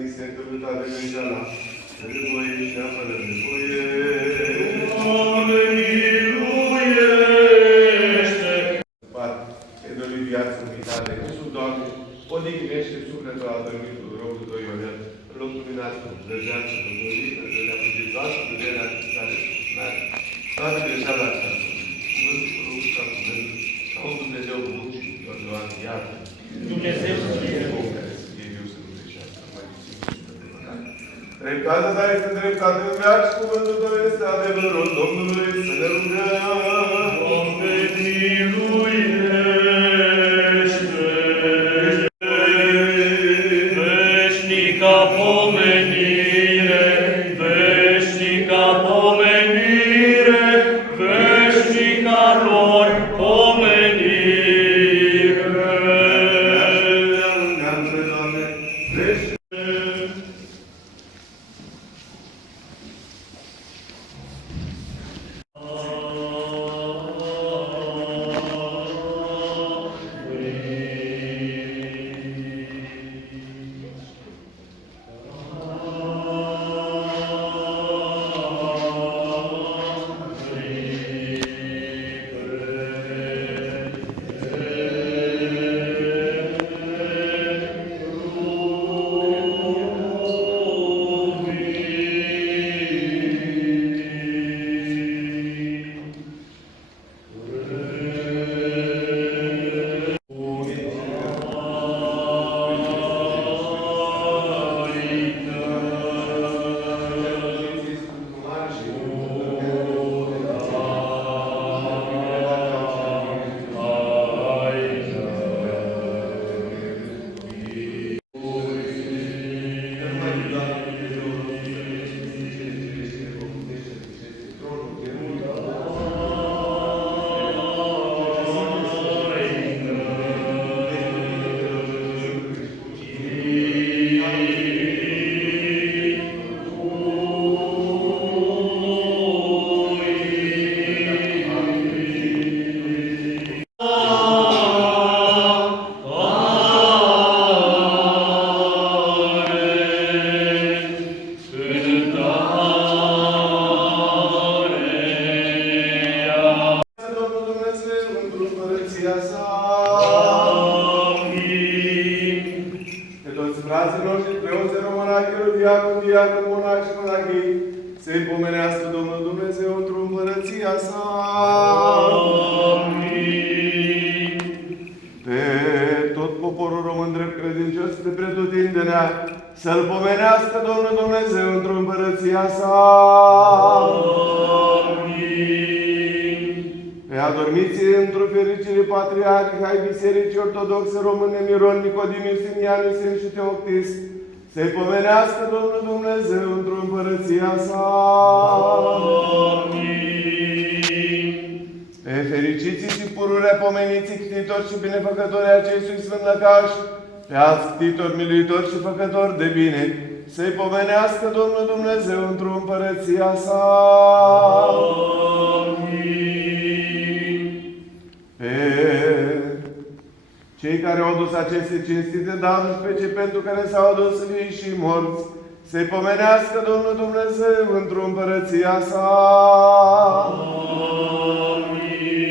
îi se întâmplă de greșeala, de nevoie și apără nevoie. Doamne, miluiește! E dori viață unitate. Iisus, Doamne, odihnește sufletul adormitul robul Tău Ionel, în locul minastul, de viață, de dorită, de neapăgitoasă, de durerea care n-are. Toate greșeala aceasta, cuvântul rog ca cuvântul, ca un Dumnezeu bun și iubitor, Doamne, iartă. Dumnezeu să fie om care să fie viu să nu greșească, mai puțin și de păcat. Dreptatea Ta este dreptate în veac și cuvântul Tău este adevărul Domnului, să ne rugăm. Doamne, miluiește! Veșnica pomenire, veșnica pomenire, veșnica lor pomenire. Neamțe, Doamne, veșnic. Diacon, monaci și monachii, să-i pomenească Domnul Dumnezeu într-o împărăția sa. Amin. Pe tot poporul român drept credincios de pretutindenea, să-L pomenească Domnul Dumnezeu într-o împărăția sa. Amin. Pe adormiții într-o fericire patriarhi ai Bisericii Ortodoxe Române, Miron, Nicodimiu, Simianu, Sim și Teoctis, să-i pomenească Domnul Dumnezeu într-o împărăția sa. Amin. Pe fericiții și pururea pomeniții, ctitori și binefăcători acestui sfânt lăcaș, pe alți ctitori, militori și făcători de bine, să-i pomenească Domnul Dumnezeu într-o împărăția sa. Amin. Pe cei care au adus aceste cinstite daruri, pe cei pentru care s-au adus vii și morți, să-i pomenească Domnul Dumnezeu într-o împărăția sa. Amin.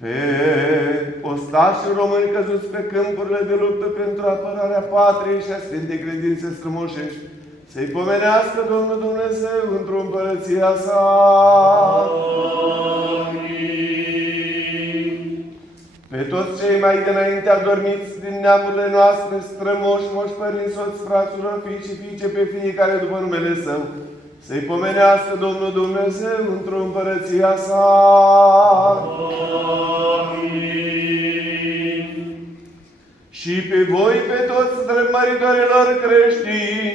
Pe ostașii români căzuți pe câmpurile de luptă pentru apărarea patriei și a Sfintei Credințe strămoșești, să-i pomenească Domnul Dumnezeu într-o împărăția sa. Pe toți cei mai dinainte adormiți din neamurile noastre, strămoși, moși, părinți, soți, fraților, fii și fiice pe fiecare după numele Său, să-i pomenească Domnul Dumnezeu într-o împărăția sa. Amin. Și pe voi, pe toți dreptmăritorilor creștini,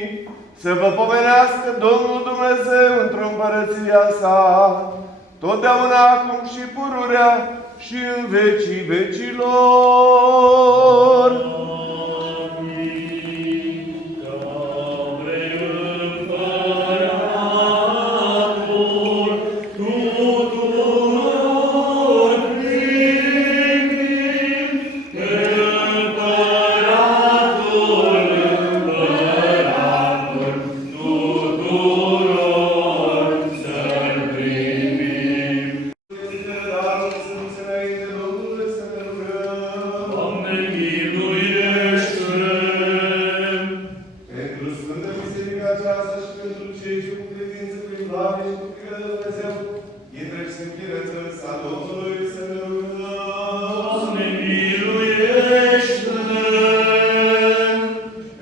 să vă pomenească Domnul Dumnezeu într-o împărăția sa, totdeauna, acum și pururea, și în vecii vecilor. Împăratul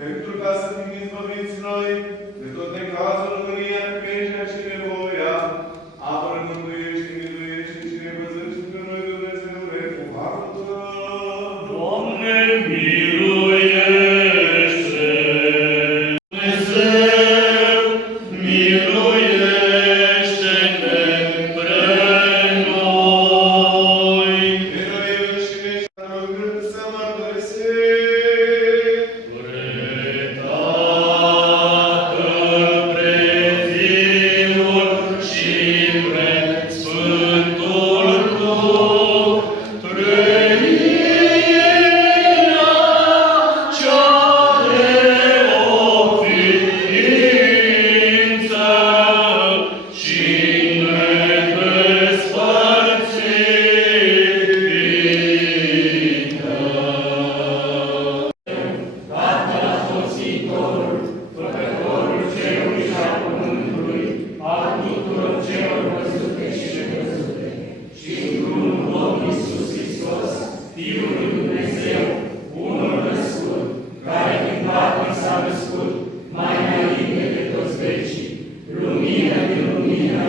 Pentru ca să fim izbăviți noi de tot necazul, mânia, creșterea și nevoia, apără, mântuiește, miluiește și ne păzește pe noi, Dumnezeule, cu harul Tău. Doamne, miluiește! Dumnezeu, miluiește-ne pre noi! Pe noi înșine și ne rugăm să mărturisim. Tatăl, pre Fiul și pre Sfântul Duh, trăirea cea de o ființă și nedespărțită. Tatăl Asocitorul, Făcătorul cerului și al pământului, al tuturor celor văzute și nevăzute, și într-unul Domn Iisus Hristos, Fiul lui Dumnezeu, unul născut, care din Tatăl s-a născut, mai înainte de toți vecii, lumină din lumină,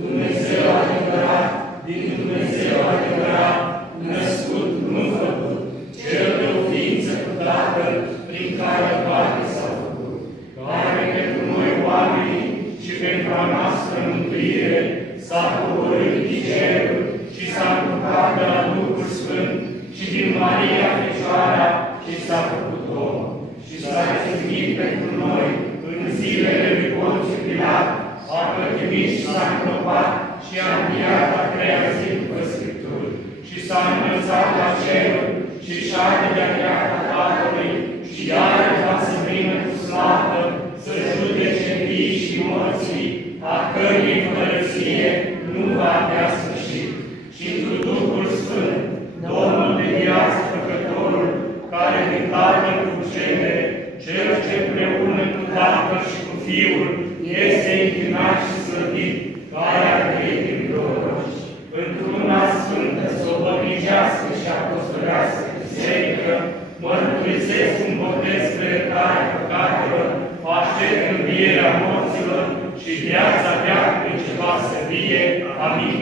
Dumnezeu adevărat, din Dumnezeu adevărat, născut, nu făcut, cel de o ființă cu Tatăl, prin care toate s-au făcut, care pentru noi oamenii și pentru a noastră mântuire s-a coborât din cerul și s-a împucat de la Duhul Sfânt și din Maria Fecioara și s-a făcut om și s-a răstignit pentru noi în zilele lui Ponțiu Pilat, a pătimit și s-a îngropat și a înviat a treia zi după Scripturi și s-a înălțat la ceruri și șade de-a dreapta Tatălui și iară va să vină cu slavă să judece vii și morții, a cărei împărăție nu va avea sfârșit. Și întru Duhul Sfânt, Domnul de viață, Făcătorul, care din Tatăl cucede, Cel ce împreună cu Tatăl și cu Fiul este închinat și slăvit, care a trăit în proroci. Într-una sfântă, slobodnicească și apostolească biserică, mărturisesc un botez spre iertarea păcatelor, aștept învierea morților și viața veacută ce va să vie. Amin.